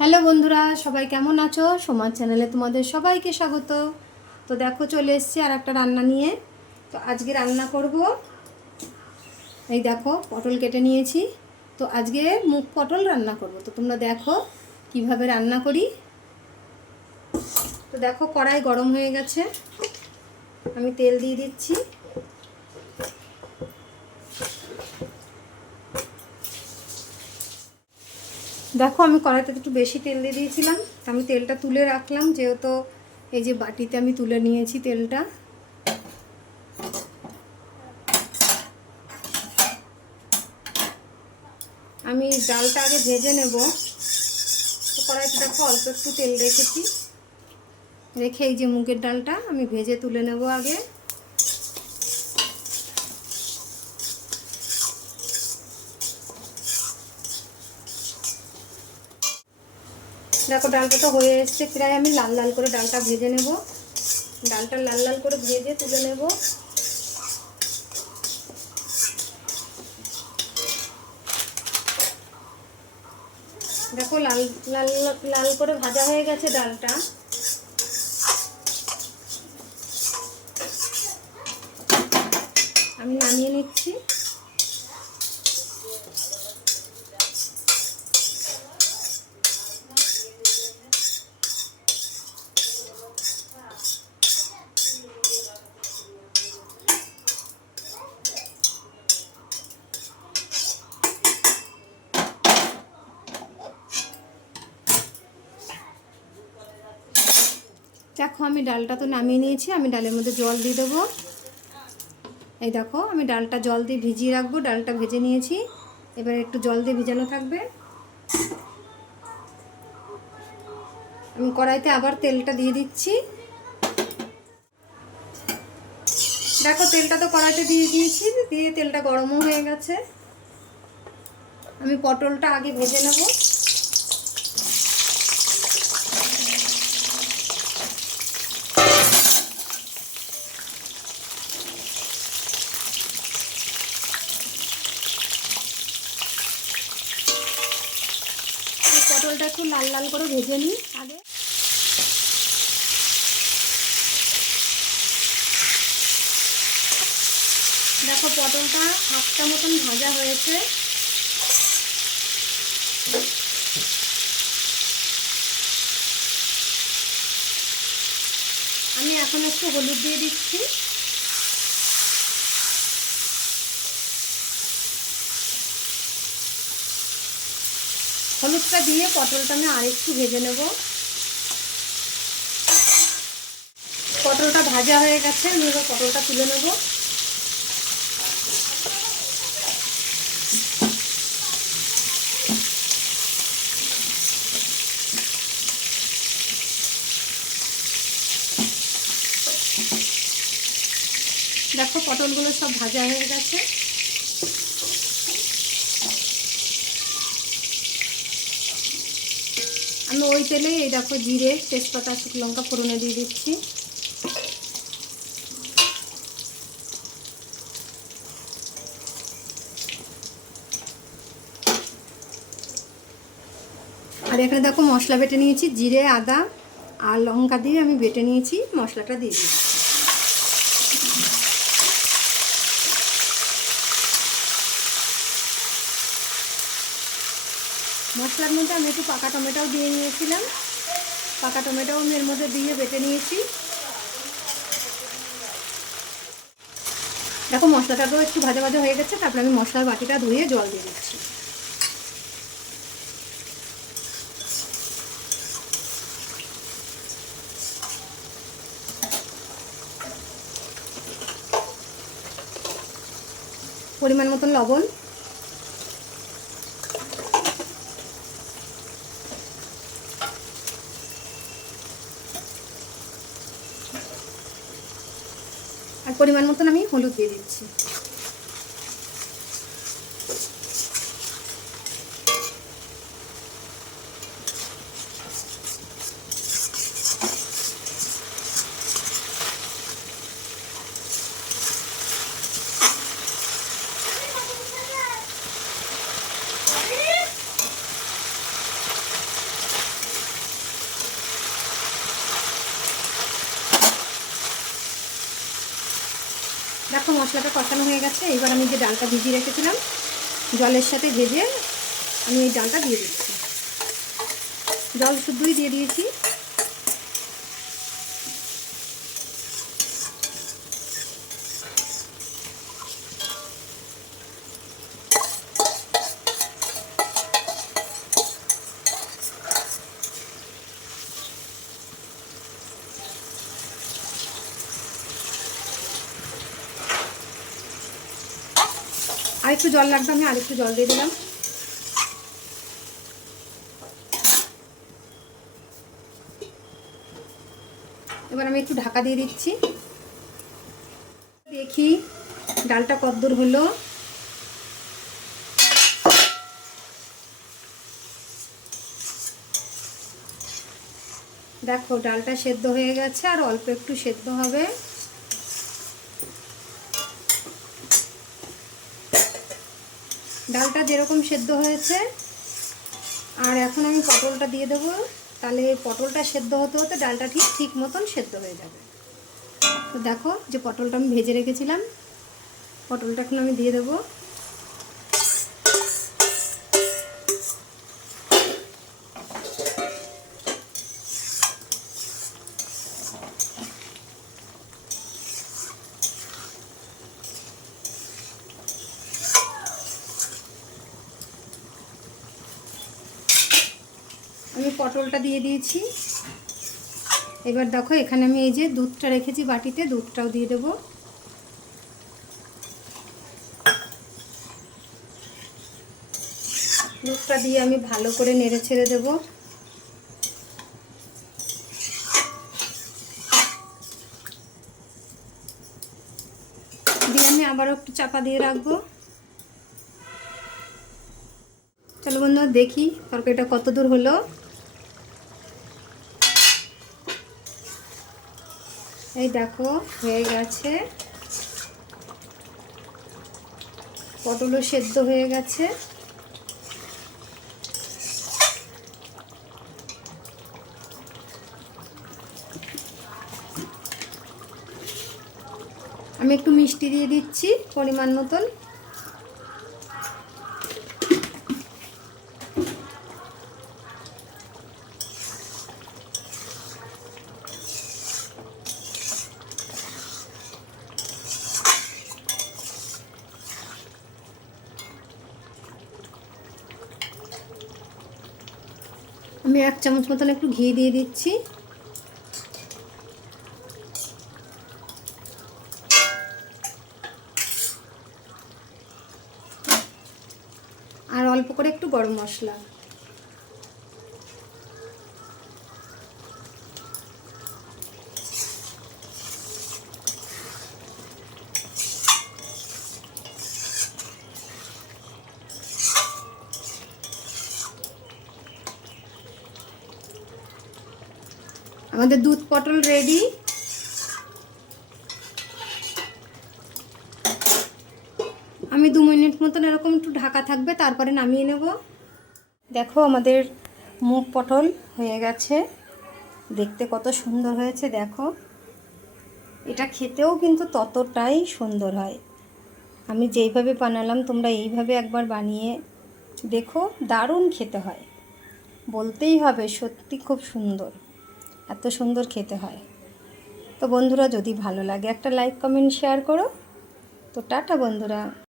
Hello বন্ধুরা, সবাই কেমন আছো? সমাজ চ্যানেলে তোমাদের সবাইকে স্বাগত। তো দেখো, চলে এসেছি আর একটা রান্না নিয়ে। তো আজকে রান্না করব। এই দেখো, পটল কেটে নিয়েছি। তো আজকে মুখ পটল রান্না করব। তো তোমরা দেখো কীভাবে রান্না করি। তো দেখো, কড়াই গরম হয়ে গেছে। আমি তেল দিয়ে দিচ্ছি। দেখো, আমি কড়াইতে একটু বেশি তেল দিয়ে দিয়েছিলাম। আমি তেলটা তুলে রাখলাম, যেহেতু এই যে বাটিতে আমি তুলে নিয়েছি তেলটা। আমি ডালটা আগে ভেজে নেব। তো কড়াইতে দেখো, অল্প একটু তেল রেখেছি। রেখে এই যে মুগের ডালটা আমি ভেজে তুলে নেব আগে। দেখো ডালটা তো হয়ে এসছে, প্রায় আমি লাল লাল করে ডালটা ভেজে নেব। ডালটা লাল লাল করে ভেজে তুলে নেব। দেখো লাল লাল লাল করে ভাজা হয়ে গেছে ডালটা। দেখো, আমি ডালটা তো নামিয়ে নিয়েছি, আমি ডালের মধ্যে জল দিয়ে দেবো। এই দেখো, আমি ডালটা জল দিয়ে ভিজিয়ে রাখব, ডালটা ভেজে নিয়েছি। এবার একটু জল দিয়ে ভিজানো থাকবে। আমি কড়াইতে আবার তেলটা দিয়ে দিচ্ছি। দেখো, তেলটা তো কড়াইতে দিয়ে দিয়েছি, দিয়ে তেলটা গরমও হয়ে গেছে। আমি পটলটা আগে ভেজে নেব পটলটা একটু লাল লাল করে ভেজে নিই। আগে দেখো পটলটা হাফটা মতন ভাজা হয়েছে। আমি এখন একটু হলুদ দিয়ে দিচ্ছি। হলুদটা দিয়ে পটলটা আমি আরেকটু ভেজে নেব। পটলটা ভাজা হয়ে গেছে, আমি এবার পটলটা তুলে নেব। দেখো পটলগুলো সব ভাজা হয়ে গেছে। আমি ওই তেলে এই দেখো জিরে, তেজপাতা, শুকনো লঙ্কা ফোড়নে দিয়ে দিচ্ছি। আর এখানে দেখো মশলা বেটে নিয়েছি, জিরে, আদা আর লঙ্কা দিয়ে আমি বেটে নিয়েছি, মশলাটা দিয়ে দিচ্ছি। মশলার মধ্যে আমি একটু পাকা টমেটোও দিয়ে নিয়েছিলাম। পাকা টমেটোও আমি এর মধ্যে দিয়ে বেটে নিয়েছি। দেখো মশলাটাও একটু ভাজা ভাজা হয়ে গেছে, তারপরে আমি মশলার বাটিটা ধুয়ে জল দিয়ে দিচ্ছি। পরিমাণ মতন লবণ আর পরিমাণ মতন আমি হলুদ দিয়ে দিচ্ছি। মশলাটা কষানো হয়ে গেছে। এবার আমি যে ডালটা ভিজিয়ে রেখেছিলাম, জলের সাথে ভেজে আমি এই ডালটা দিয়ে দিচ্ছি। জল শুদ্ধই দিয়ে দিয়েছি। আর একটু জল লাগবে, আমি আর একটু জল দিয়ে দিলাম। এবার আমি একটু ঢাকা দিয়ে দিচ্ছি। দেখি ডালটা কদ্দূর হলো। দেখো, ডালটা সেদ্ধ হয়ে গেছে, আর অল্প একটু সেদ্ধ হবে। ডালটা যেরকম সেদ্ধ হয়েছে, আর এখন আমি পটলটা দিয়ে দেবো। তাহলে পটলটা সেদ্ধ হতে হতে ডালটা ঠিক ঠিক মতন সেদ্ধ হয়ে যাবে। তো দেখো যে পটলটা আমি ভেজে রেখেছিলাম। পটলটা এখন আমি দিয়ে দেবো। পটলটা দিয়ে দিয়েছি। এবার দেখো, এখানে আমি এই যে দুধটা রেখেছি বাটিতে, দুধটাও দিয়ে দেবো। দুধটা দিয়ে আমি ভালো করে নেড়ে ছেড়ে দেবো। দিয়ে আমি আবারও একটু চাপা দিয়ে রাখব। চলো বন্ধু দেখি তরকারিটা কত দূর হলো। এই দেখো, হয়ে গেছে। পটলও সেদ্ধ হয়ে গেছে। আমি একটু মিষ্টি দিয়ে দিচ্ছি পরিমাণ মতন। আমি এক চামচ মতন একটু ঘি দিয়ে দিচ্ছি। আর অল্প করে একটু গরম মশলা। আমাদের দুধ পটল রেডি আমি দু মিনিট মতন এরকম একটু ঢাকা থাকবে, তারপরে নামিয়ে নেব। দেখো আমাদের মুগ পটল হয়ে গেছে। দেখতে কত সুন্দর হয়েছে, দেখো। এটা খেতেও কিন্তু ততটাই সুন্দর হয়। আমি যেইভাবে বানালাম, তোমরা এইভাবে একবার বানিয়ে দেখো, দারুণ খেতে হয়। বলতেই হবে, সত্যি খুব সুন্দর। এত সুন্দর খেতে হয়। তো বন্ধুরা, যদি ভালো লাগে একটা লাইক কমেন্ট শেয়ার করো। তো টাটা বন্ধুরা।